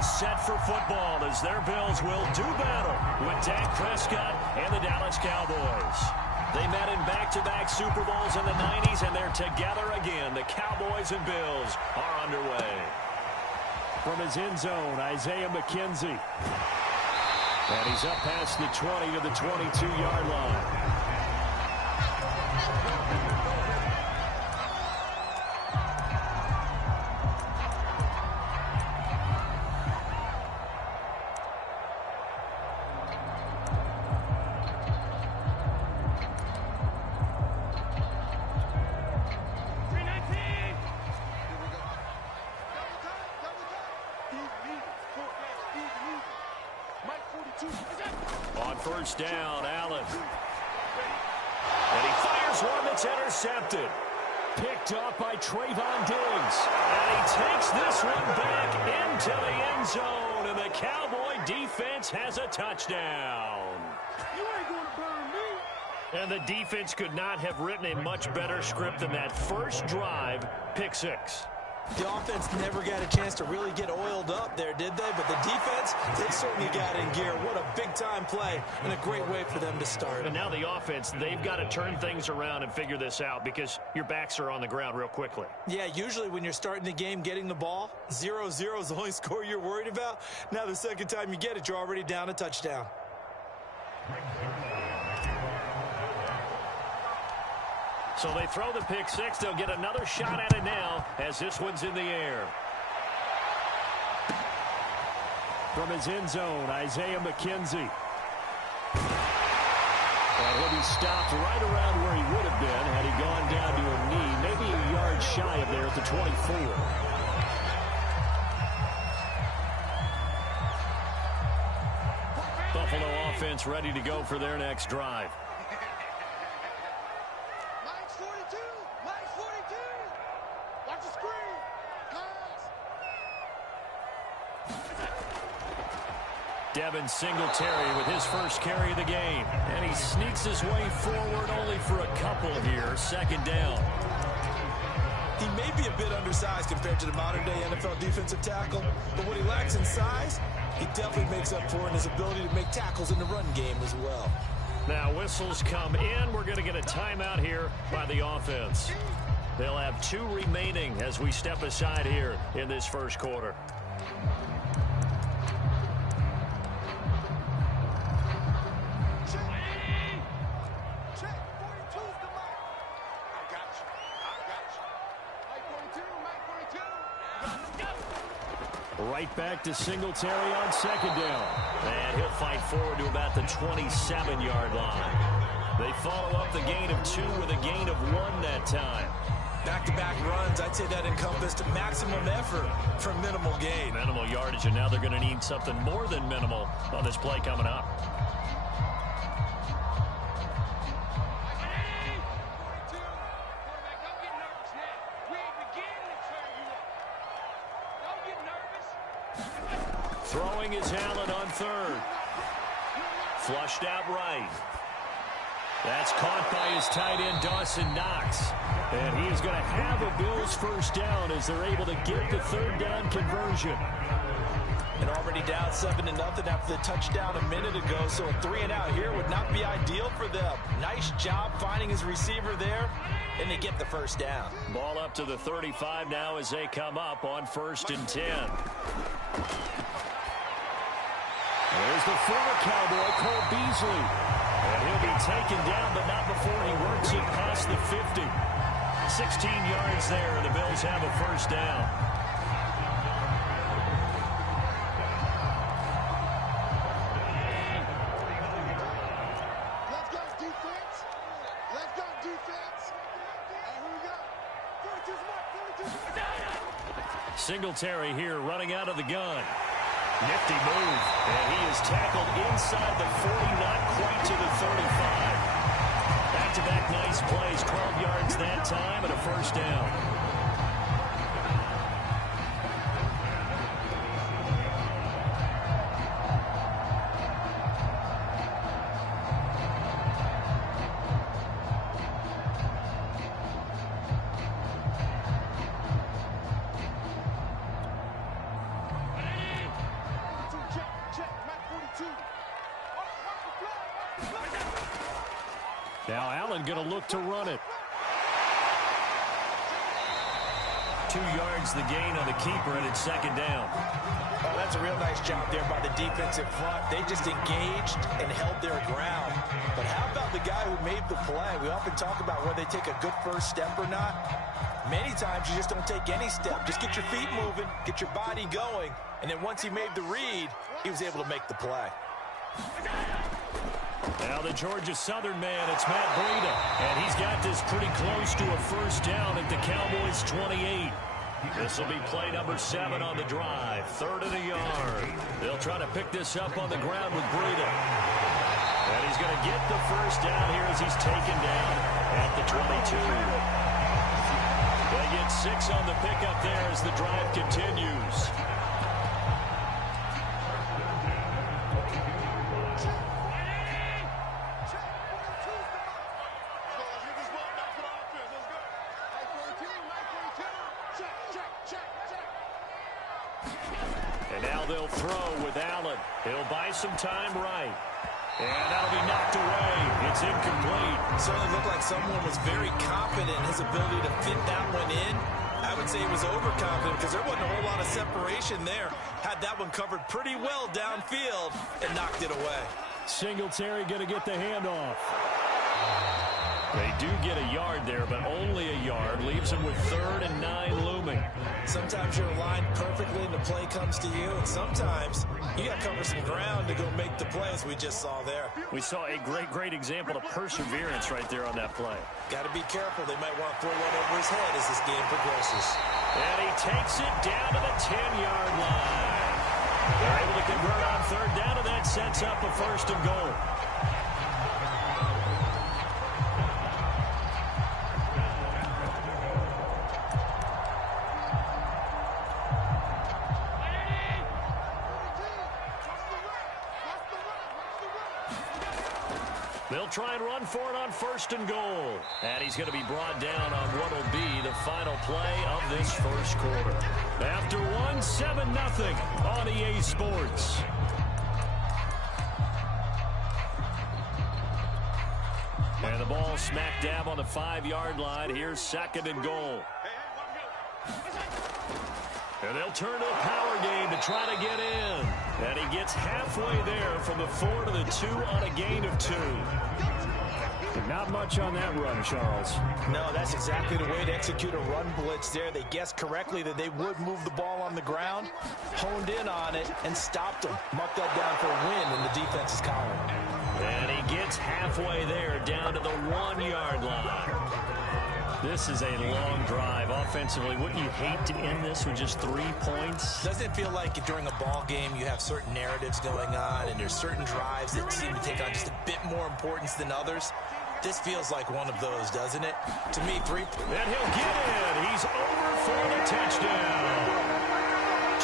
they're set for football as their Bills will do battle with Dak Prescott and the Dallas Cowboys. They met in back-to-back Super Bowls in the 90s, and they're together again. The Cowboys and Bills are underway. From his end zone, Isaiah McKenzie. And he's up past the 20 to the 22-yard line. On first down, Allen. And he fires one that's intercepted. Picked up by Trayvon Diggs. And he takes this one back into the end zone. And the Cowboy defense has a touchdown. You ain't gonna burn me. And the defense could not have written a much better script than that first drive, pick six. The offense never got a chance to really get oiled up there, did they? But the defense, they certainly got in gear. What a big-time play and a great way for them to start. And now the offense, they've got to turn things around and figure this out because your backs are on the ground real quickly. Yeah, usually when you're starting the game getting the ball, 0-0 is the only score you're worried about. Now the second time you get it, you're already down a touchdown. So they throw the pick six. They'll get another shot at it now as this one's in the air. From his end zone, Isaiah McKenzie. And he'll be stopped right around where he would have been had he gone down to a knee, maybe a yard shy of there at the 24. Buffalo offense ready to go for their next drive. Devin Singletary with his first carry of the game. And he sneaks his way forward only for a couple here. Second down. He may be a bit undersized compared to the modern-day NFL defensive tackle, but what he lacks in size, he definitely makes up for in his ability to make tackles in the run game as well. Now whistles come in. We're going to get a timeout here by the offense. They'll have 2 remaining as we step aside here in this first quarter. Right back to Singletary on second down. And he'll fight forward to about the 27-yard line. They follow up the gain of 2 with a gain of 1 that time. Back-to-back runs, I'd say that encompassed maximum effort for minimal gain. Minimal yardage, and now they're going to need something more than minimal on this play coming up. Throwing is Allen on third. Flushed out right. That's caught by his tight end, Dawson Knox. And he is going to have a Bills first down as they're able to get the third down conversion. And already down 7-0 after the touchdown a minute ago, so a 3-and-out here would not be ideal for them. Nice job finding his receiver there, and they get the first down. Ball up to the 35 now as they come up on 1st and 10. There's the former Cowboy, Cole Beasley. And he'll be taken down, but not before he works it past the 50. 16 yards there, and the Bills have a first down. Let's go, defense. Let's go, defense. And here we go. 42. Singletary here running out of the gun. Nifty move, and he is tackled inside the 40, not quite to the 35. Back-to-back nice plays, 12 yards that time, and a first down. Now Allen going to look to run it. 2 yards the gain on the keeper, and it's second down. Oh, that's a real nice job there by the defensive front. They just engaged and held their ground. But how about the guy who made the play? We often talk about whether they take a good first step or not. Many times you just don't take any step. Just get your feet moving, get your body going, and then once he made the read, he was able to make the play. Now the Georgia Southern man, it's Matt Breida, and he's got this pretty close to a first down at the Cowboys' 28. This will be play number 7 on the drive. 3rd and a yard. They'll try to pick this up on the ground with Breida. And he's going to get the first down here as he's taken down at the 22. They get 6 on the pickup there as the drive continues. And now they'll throw with Allen. He'll buy some time right. And that'll be knocked away. It's incomplete. Certainly looked like someone was very confident in his ability to fit that one in. I would say he was overconfident because there wasn't a whole lot of separation there. Had that one covered pretty well downfield and knocked it away. Singletary going to get the handoff. They do get a yard there, but only a yard. Leaves them with 3rd and 9 looming. Sometimes you're aligned perfectly and the play comes to you, and sometimes you got to cover some ground to go make the play, as we just saw there. We saw a great example of perseverance right there on that play. Got to be careful. They might want to throw one over his head as this game progresses. And he takes it down to the 10-yard line. They're able to convert on 3rd down, and that sets up a 1st and goal. They'll try and run for it on 1st and goal. And he's going to be brought down on what will be the final play of this first quarter. After 7-0 on EA Sports. And the ball smack dab on the 5-yard line. Here's 2nd and goal. And they'll turn to the power game to try to get in. And he gets halfway there from the 4 to the 2 on a gain of 2. Not much on that run, Charles. No, that's exactly the way to execute a run blitz there. They guessed correctly that they would move the ball on the ground, honed in on it, and stopped them. Marked that down for a win in the defense's column. And he gets halfway there down to the 1-yard line. This is a long drive offensively. Wouldn't you hate to end this with just 3 points? Doesn't it feel like during a ball game you have certain narratives going on and there's certain drives that seem to take on just a bit more importance than others? This feels like one of those, doesn't it? To me, 3 points. And he'll get it. He's over for the touchdown.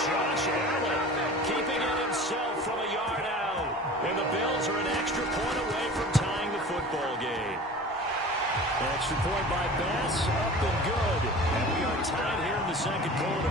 Josh Allen keeping it himself from a yard out. And the Bills are an extra point away from tying the football game. Extra point by Bass, up and good. And we are tied here in the second quarter.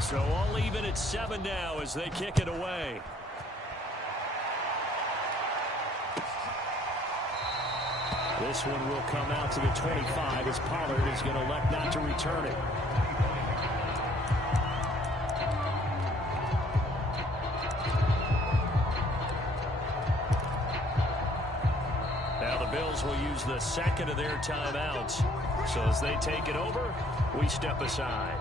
So all even at 7 now as they kick it away. This one will come out to the 25 as Pollard is going to elect not to return it. Now the Bills will use the 2nd of their timeouts. So as they take it over, we step aside.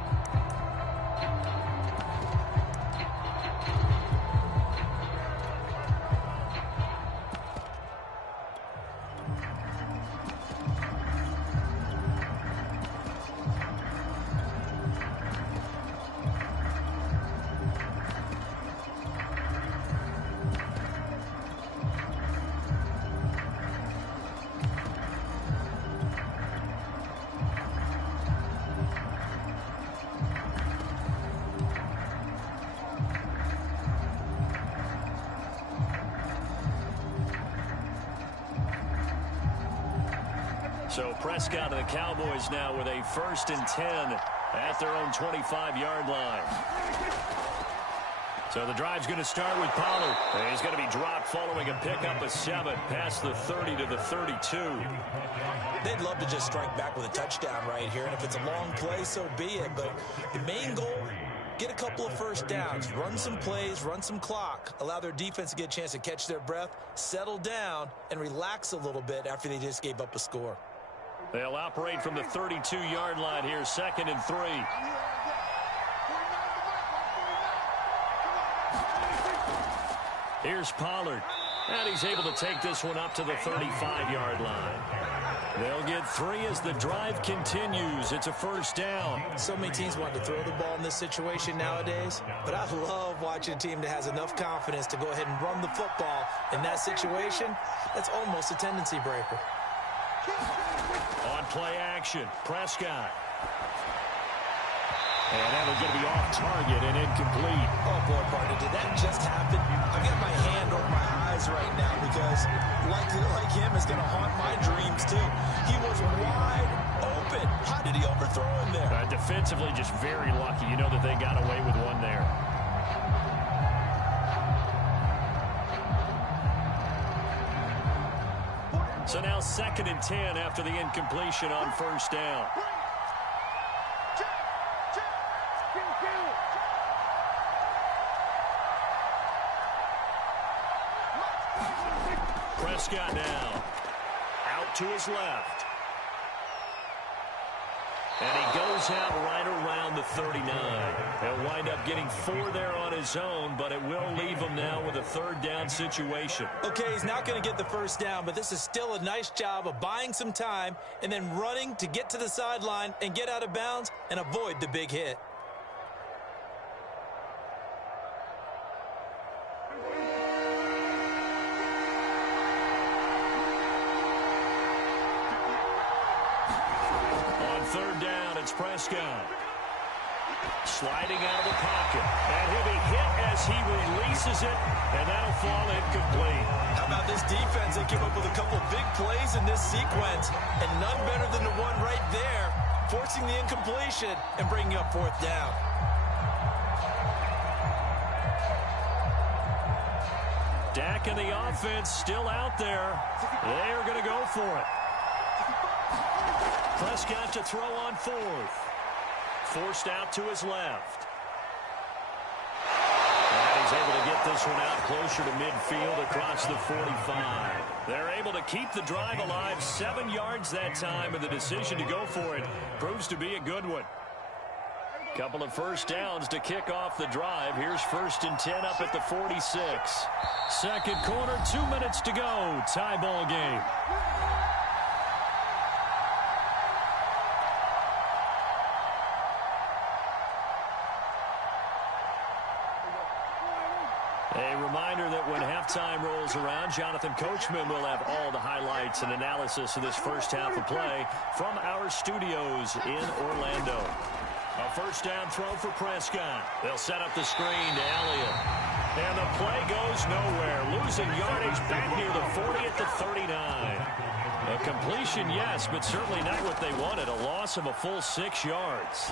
So Prescott and the Cowboys now with a 1st and 10 at their own 25-yard line. So the drive's going to start with Pollard. He's going to be dropped following a pickup of 7 past the 30 to the 32. They'd love to just strike back with a touchdown right here, and if it's a long play, so be it. But the main goal, get a couple of first downs, run some plays, run some clock, allow their defense to get a chance to catch their breath, settle down, and relax a little bit after they just gave up a score. They'll operate from the 32-yard line here, 2nd and 3. Here's Pollard, and he's able to take this one up to the 35-yard line. They'll get 3 as the drive continues. It's a 1st down. So many teams want to throw the ball in this situation nowadays, but I love watching a team that has enough confidence to go ahead and run the football. In that situation, that's almost a tendency breaker. On play action, Prescott. And that was going to be off target and incomplete. Oh, boy, partner, did that just happen? I've got my hand over my eyes right now because, like him, is going to haunt my dreams, too. He was wide open. How did he overthrow him there? Defensively, just very lucky. You know that they got away with one there. So now 2nd and 10 after the incompletion on 1st down. Prescott now out to his left. And he goes out right around the 39. He'll wind up getting 4 there on his own, but it will leave him now with a 3rd down situation. Okay, he's not going to get the 1st down, but this is still a nice job of buying some time and then running to get to the sideline and get out of bounds and avoid the big hit. Prescott sliding out of the pocket, and he'll be hit as he releases it, and that'll fall incomplete. How about this defense? They came up with a couple big plays in this sequence, and none better than the one right there, forcing the incompletion and bringing up 4th down. Dak and the offense still out there. They are going to go for it. Prescott to throw on 4th. Forced out to his left. And he's able to get this one out closer to midfield across the 45. They're able to keep the drive alive, 7 yards that time, and the decision to go for it proves to be a good one. Couple of 1st downs to kick off the drive. Here's 1st and 10 up at the 46. 2nd quarter, 2 minutes to go. Tie ball game. A reminder that when halftime rolls around, Jonathan Coachman will have all the highlights and analysis of this 1st half of play from our studios in Orlando. A 1st down throw for Prescott. They'll set up the screen to Elliott. And the play goes nowhere. Losing yardage back near the 40 at the 39. A completion, yes, but certainly not what they wanted. A loss of a full 6 yards.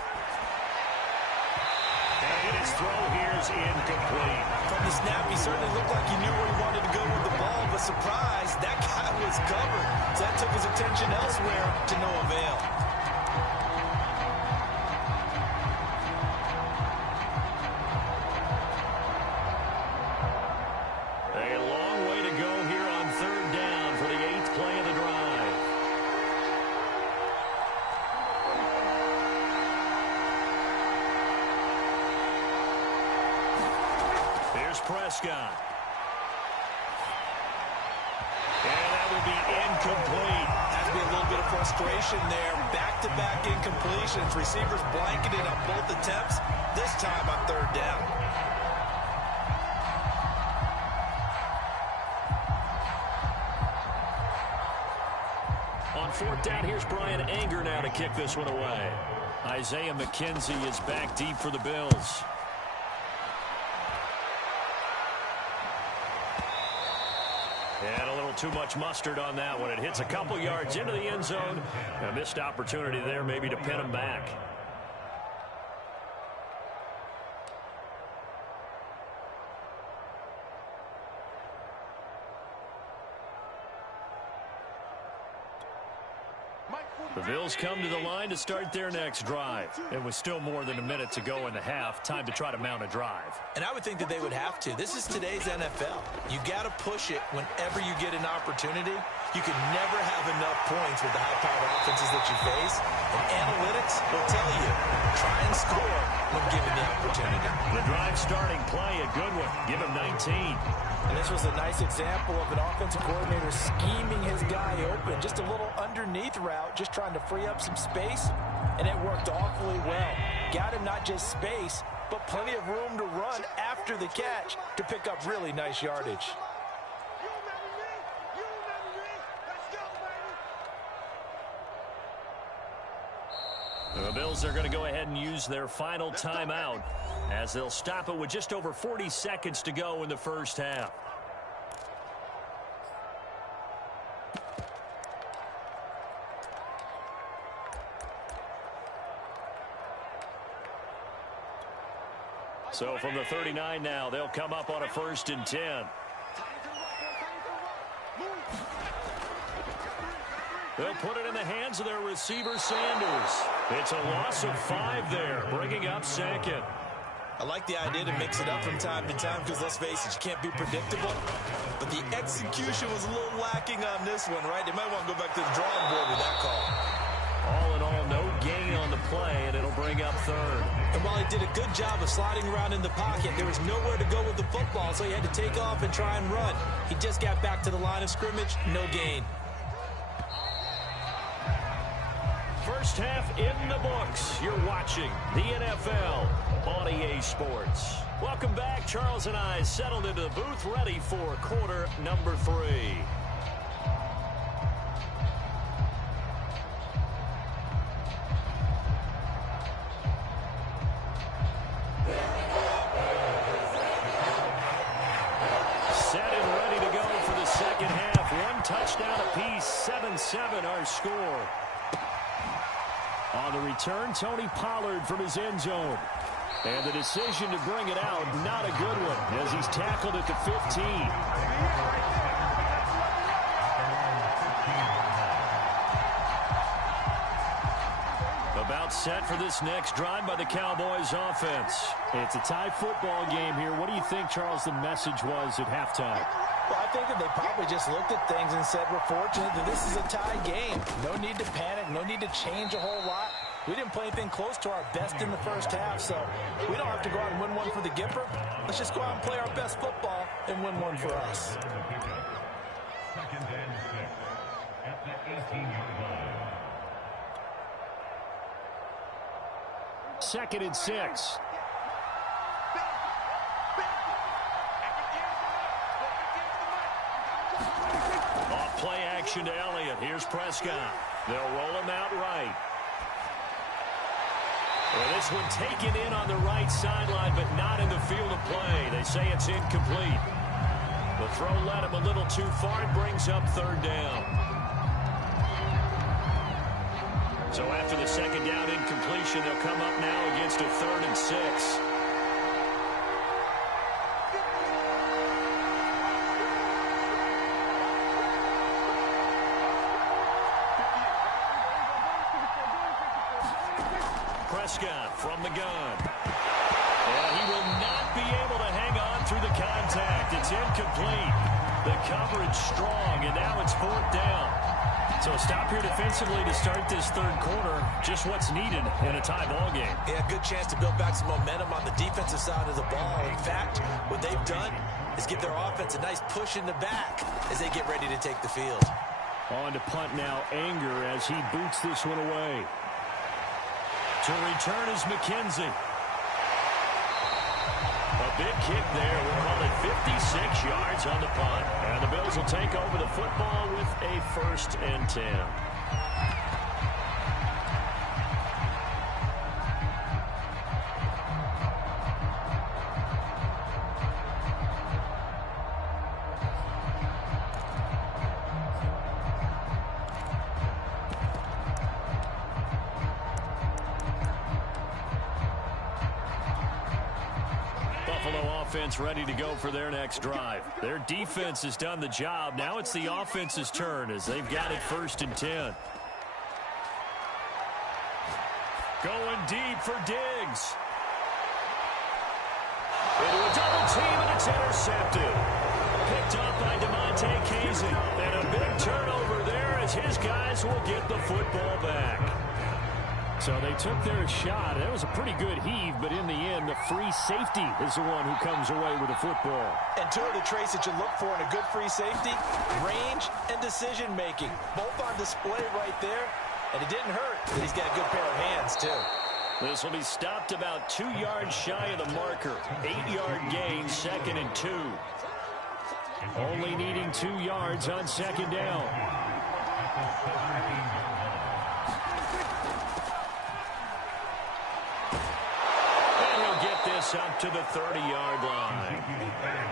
And his throw here is incomplete. From the snap, he certainly looked like he knew where he wanted to go with the ball, but surprise, that guy was covered. So that took his attention elsewhere to no avail. A long way to go here on 3rd down for the 8th play of the drive. Here's Prescott. And that will be incomplete. Has to be a little bit of frustration there. Back-to-back incompletions. Receivers blanketed on both attempts, this time on 3rd down. On 4th down, here's Brian Anger now to kick this one away. Isaiah McKenzie is back deep for the Bills. And a little too much mustard on that one. It hits a couple yards into the end zone. A missed opportunity there maybe to pin them back. The Bills come to the line to start their next drive. And with still more than a minute to go in the half, time to try to mount a drive. And I would think that they would have to. This is today's NFL. You got to push it whenever you get an opportunity. You can never have enough points with the high-powered offenses that you face. And analytics will tell you, try and score when given the opportunity. The drive starting play, a good one. Give him 19. And this was a nice example of an offensive coordinator scheming his guy open. Just a little underneath route, just trying to free up some space. And it worked awfully well. Got him not just space, but plenty of room to run after the catch to pick up really nice yardage. The Bills are going to go ahead and use their final timeout as they'll stop it with just over 40 seconds to go in the first half. So from the 39 now, they'll come up on a 1st and 10. They'll put it in the hands of their receiver, Sanders. It's a loss of 5 there, bringing up 2nd. I like the idea to mix it up from time to time because, let's face it, you can't be predictable. But the execution was a little lacking on this one, right? They might want to go back to the drawing board with that call. All in all, no gain on the play, and it'll bring up 3rd. And while he did a good job of sliding around in the pocket, there was nowhere to go with the football, so he had to take off and try and run. He just got back to the line of scrimmage, no gain. First half in the books. You're watching the NFL on EA Sports. Welcome back. Charles and I settled into the booth, ready for quarter number 3. Set and ready to go for the second half. 1 touchdown apiece, 7-7 our score. On the return, Tony Pollard from his end zone. And the decision to bring it out, not a good one, as he's tackled at the 15. About set for this next drive by the Cowboys offense. It's a tie football game here. What do you think, Charles, the message was at halftime? Well, I think that they probably just looked at things and said, we're fortunate that this is a tie game. No need to panic, no need to change a whole lot. We didn't play anything close to our best in the first half, so we don't have to go out and win one for the Gipper. Let's just go out and play our best football and win one for us. 2nd and 6 at the 18-yard line. 2nd and 6. Off play action to Elliott. Here's Prescott. They'll roll him out right. Well, this one taken in on the right sideline, but not in the field of play. They say it's incomplete. The throw led him a little too far and brings up 3rd down. So after the 2nd down incompletion, they'll come up now against a 3rd and 6. Prescott from the gun. And he will not be able to hang on through the contact. It's incomplete. The coverage strong, and now it's 4th down. So a stop here defensively to start this 3rd quarter. Just what's needed in a tie ball game. Yeah, good chance to build back some momentum on the defensive side of the ball. In fact, what they've done is give their offense a nice push in the back as they get ready to take the field. On to punt now, Anger, as he boots this one away. To return is McKenzie. A big kick there. We'll call it 56 yards on the punt. And the Bills will take over the football with a 1st and 10. Buffalo offense ready to go for their next drive. Their defense has done the job. Now it's the offense's turn as they've got it 1st and 10. Going deep for Diggs. Into a double team, and it's intercepted. Picked up by DeMonte Casey. And a big turnover there as his guys will get the football back. So they took their shot. That was a pretty good heave, but in the end, the free safety is the one who comes away with the football. And two of the traits that you look for in a good free safety, range and decision-making. Both on display right there. And it didn't hurt that he's got a good pair of hands, too. This will be stopped about 2 yards shy of the marker. 8-yard gain, 2nd and 2. Only needing 2 yards on 2nd down. And he'll get this up to the 30-yard line.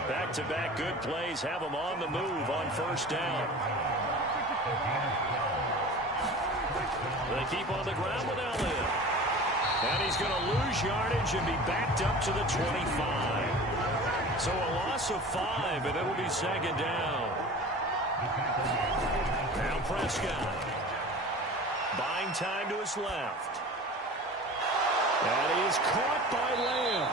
Back-to-back good plays have him on the move on 1st down. They keep on the ground with Elliott. And he's going to lose yardage and be backed up to the 25. So a loss of 5, and it'll be 2nd down. Now Prescott. Buying time to his left. And he is caught by Lamb.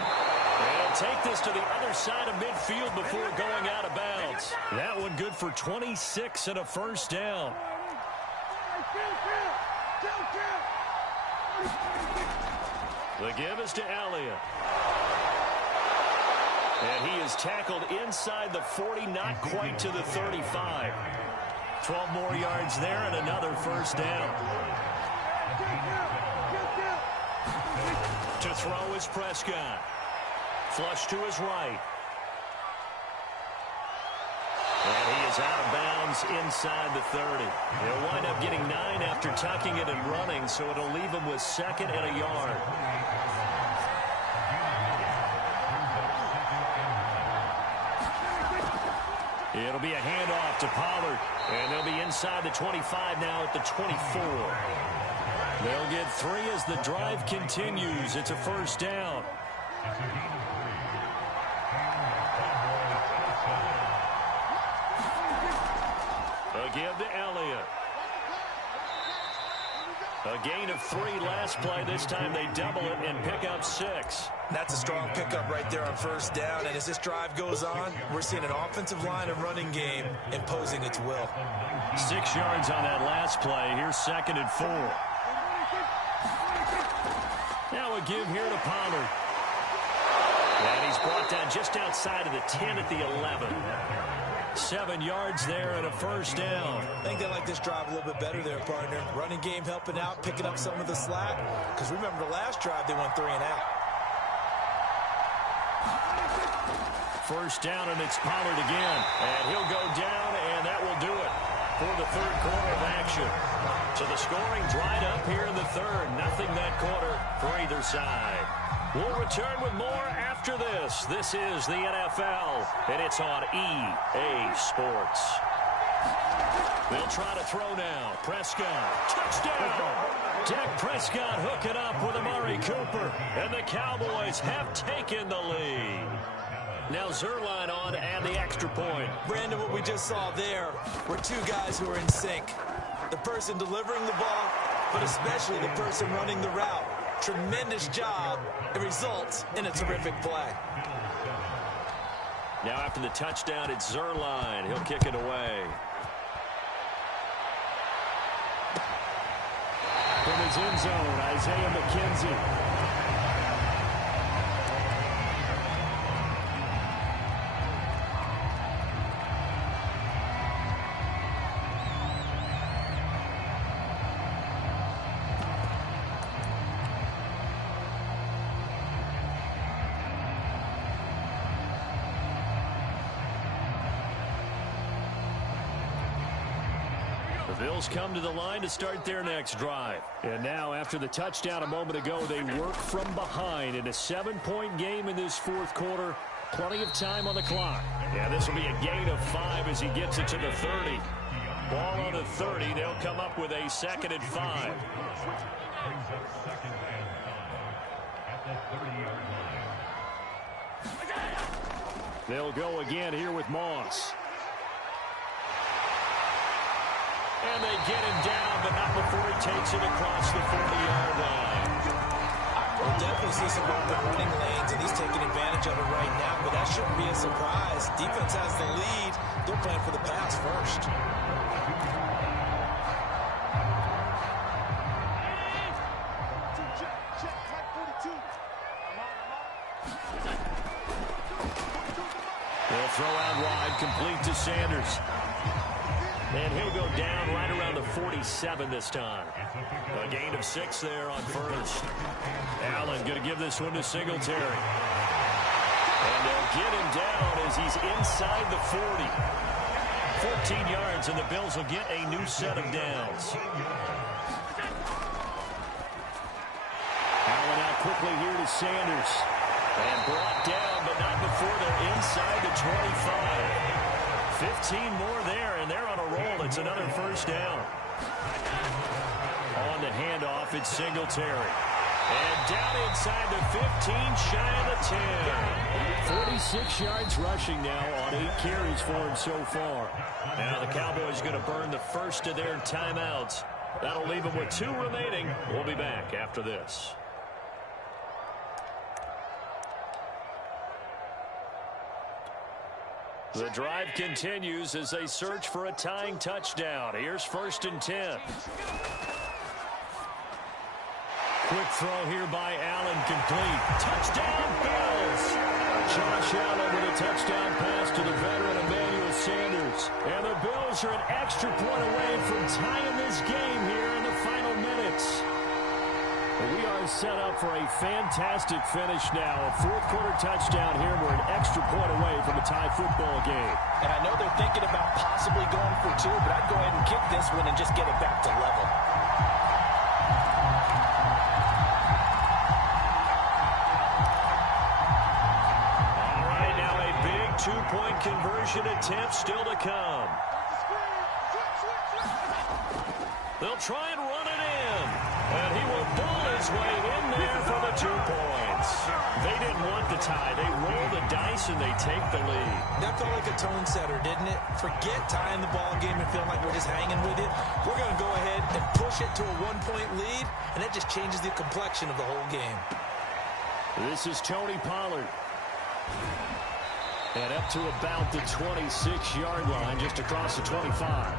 And he'll take this to the other side of midfield before going out of bounds. That one good for 26 and a 1st down. The give is to Elliott. And he is tackled inside the 40, not quite to the 35. 12 more yards there and another 1st down. To throw is Prescott. Flush to his right. And he is out of bounds inside the 30. He'll wind up getting 9 after tucking it and running, so it'll leave him with 2nd and a yard. It'll be a handoff to Pollard, and they'll be inside the 25 now at the 24. They'll get 3 as the drive continues. It's a 1st down. A give to Elliott. A gain of 3 last play. This time they double it and pick up 6. That's a strong pickup right there on 1st down. And as this drive goes on, we're seeing an offensive line and running game imposing its will. 6 yards on that last play. Here's 2nd and 4. Now a give here to Pollard. And he's brought down just outside of the 10 at the 11. 7 yards there and a 1st down. I think they like this drive a little bit better there, partner. Running game helping out, picking up some of the slack. Because remember the last drive, they went 3 and out. 1st down, and it's Pollard again. And he'll go down, and that will do it for the 3rd quarter of action. So the scoring dried up here in the 3rd. Nothing that quarter for either side. We'll return with more after this. This is the NFL, and it's on EA Sports. They'll try to throw now. Prescott, touchdown! Dak Prescott hooking up with Amari Cooper, and the Cowboys have taken the lead. Now Zerline on and the extra point. Brandon, what we just saw there were 2 guys who are in sync. The person delivering the ball, but especially the person running the route. Tremendous job. It results in a terrific play. Now after the touchdown, it's Zerline. He'll kick it away. From his end zone, Isaiah McKenzie. The Bills come to the line to start their next drive. And now, after the touchdown a moment ago, they work from behind in a 7-point game in this 4th quarter. Plenty of time on the clock. Yeah, this will be a gain of 5 as he gets it to the 30. Ball on the 30. They'll come up with a 2nd and 5. Brings up 2nd and 5 at the 30-yard line. They'll go again here with Moss. And they get him down, but not before he takes it across the 40-yard line. We'll definitely see some open running lanes, and he's taking advantage of it right now, but that shouldn't be a surprise. Defense has the lead. They're playing for the pass first. They'll throw out wide, complete to Sanders. And he'll go down right around the 47 this time. A gain of 6 there on first. Allen going to give this one to Singletary. And they'll get him down as he's inside the 40. 14 yards, and the Bills will get a new set of downs. Allen out quickly here to Sanders. And brought down, but not before they're inside the 25. 15 more there, and they're on a roll. It's another first down. On the handoff, it's Singletary. And down inside the 15, shy of the 10. 46 yards rushing now on 8 carries for him so far. Now the Cowboys going to burn the first of their timeouts. That'll leave them with 2 remaining. We'll be back after this. The drive continues as they search for a tying touchdown. Here's 1st and 10. Quick throw here by Allen, complete. Touchdown, Bills! Josh Allen with a touchdown pass to the veteran Emmanuel Sanders. And the Bills are an extra point away from tying this game here in the final minutes. We are set up for a fantastic finish now. A 4th quarter touchdown here. We're an extra point away from a tie football game. And I know they're thinking about possibly going for 2, but I'd go ahead and kick this one and just get it back to level. All right, now a big 2-point conversion attempt still to come. They'll try and run it in. And he will bull his way in there for the 2 points. They didn't want the tie. They roll the dice and they take the lead. That felt like a tone setter, didn't it? Forget tying the ball game and feeling like we're just hanging with it. We're going to go ahead and push it to a 1-point lead, and that just changes the complexion of the whole game. This is Tony Pollard. And up to about the 26-yard line, just across the 25.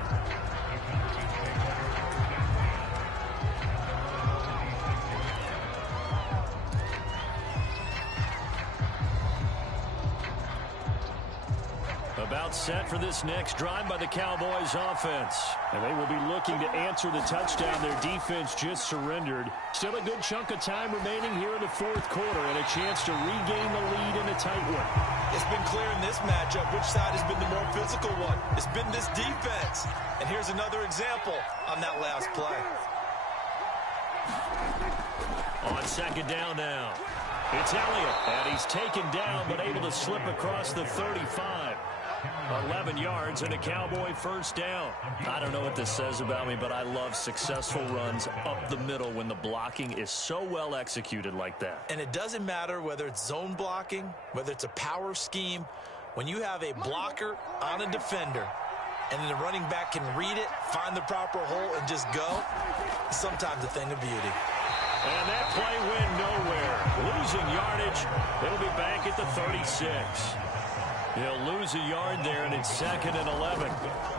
About set for this next drive by the Cowboys offense. And they will be looking to answer the touchdown their defense just surrendered. Still a good chunk of time remaining here in the 4th quarter and a chance to regain the lead in a tight one. It's been clear in this matchup which side has been the more physical one. It's been this defense. And here's another example on that last play. On 2nd down now. It's Elliott, and he's taken down but able to slip across the 35. 11 yards and a Cowboy first down. I don't know what this says about me, but I love successful runs up the middle when the blocking is so well executed like that. And it doesn't matter whether it's zone blocking, whether it's a power scheme. When you have a blocker on a defender and then the running back can read it, find the proper hole, and just go, it's sometimes a thing of beauty. And that play went nowhere. Losing yardage. It'll be back at the 36. He'll lose a yard there, and it's 2nd and 11.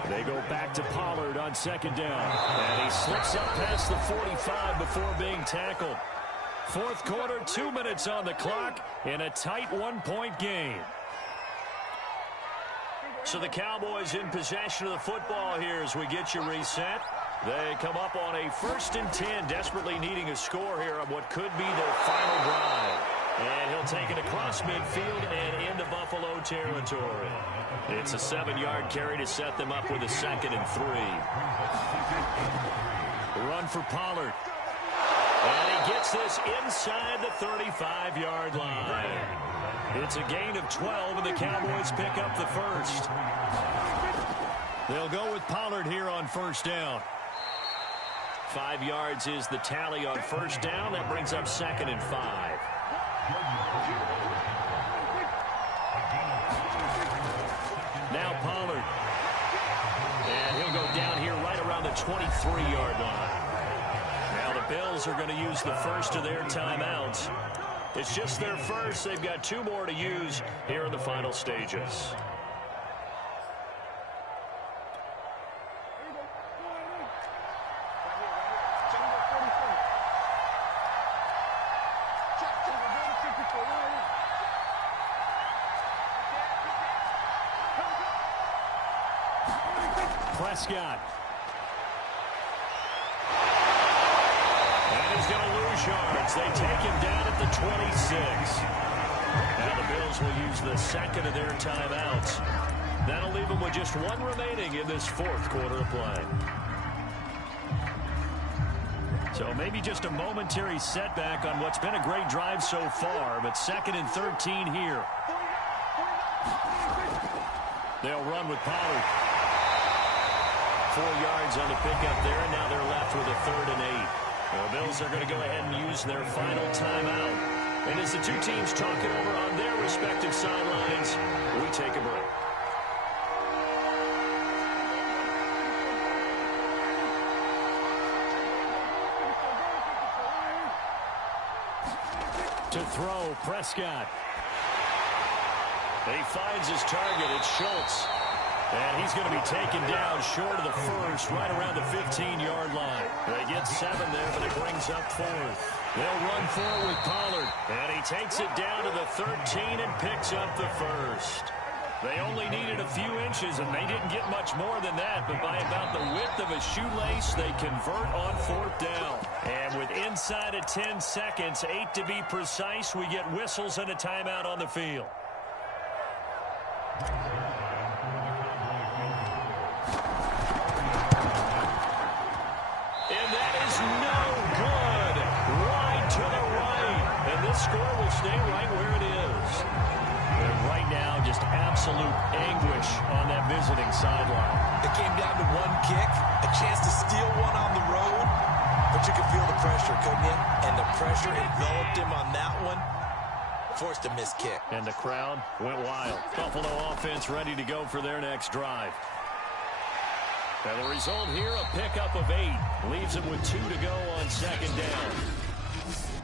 They go back to Pollard on 2nd down. And he slips up past the 45 before being tackled. 4th quarter, 2 minutes on the clock in a tight 1-point game. So the Cowboys in possession of the football here as we get you reset. They come up on a 1st and 10, desperately needing a score here on what could be their final drive. And he'll take it across midfield and into Buffalo territory. It's a 7-yard carry to set them up with a 2nd and 3. Run for Pollard. And he gets this inside the 35-yard line. It's a gain of 12, and the Cowboys pick up the first. They'll go with Pollard here on 1st down. 5 yards is the tally on 1st down. That brings up 2nd and 5. Now Pollard. And he'll go down here right around the 23-yard line. Now the Bills are going to use the first of their timeouts. It's just their first. They've got 2 more to use here in the final stages. Prescott. And he's going to lose yards. They take him down at the 26. Now the Bills will use the second of their timeouts. That'll leave them with just 1 remaining in this 4th quarter of play. So maybe just a momentary setback on what's been a great drive so far, but 2nd and 13 here. They'll run with Pollard. 4 yards on the pickup there, and now they're left with a 3rd and 8. The Bills are going to go ahead and use their final timeout. And as the 2 teams talk it over on their respective sidelines, we take a break. To throw, Prescott. He finds his target. It's Schultz. And he's going to be taken down short of the first, right around the 15-yard line. They get 7 there, but it brings up 4th. They'll run forward with Pollard. And he takes it down to the 13 and picks up the first. They only needed a few inches, and they didn't get much more than that. But by about the width of a shoelace, they convert on 4th down. And with inside of 10 seconds, 8 to be precise, we get whistles and a timeout on the field. Score will stay right where it is. And right now, just absolute anguish on that visiting sideline. It came down to 1 kick, a chance to steal one on the road, but you could feel the pressure, couldn't you? And the pressure enveloped him on that one. Forced a missed kick. And the crowd went wild. Buffalo offense ready to go for their next drive. And the result here, a pickup of 8. Leaves them with 2 to go on 2nd down.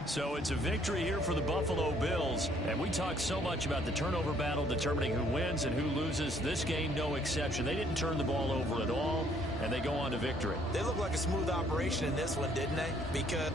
So it's a victory here for the Buffalo Bills. And we talk so much about the turnover battle determining who wins and who loses. This game, no exception. They didn't turn the ball over at all, and they go on to victory. They look like a smooth operation in this one, didn't they? Because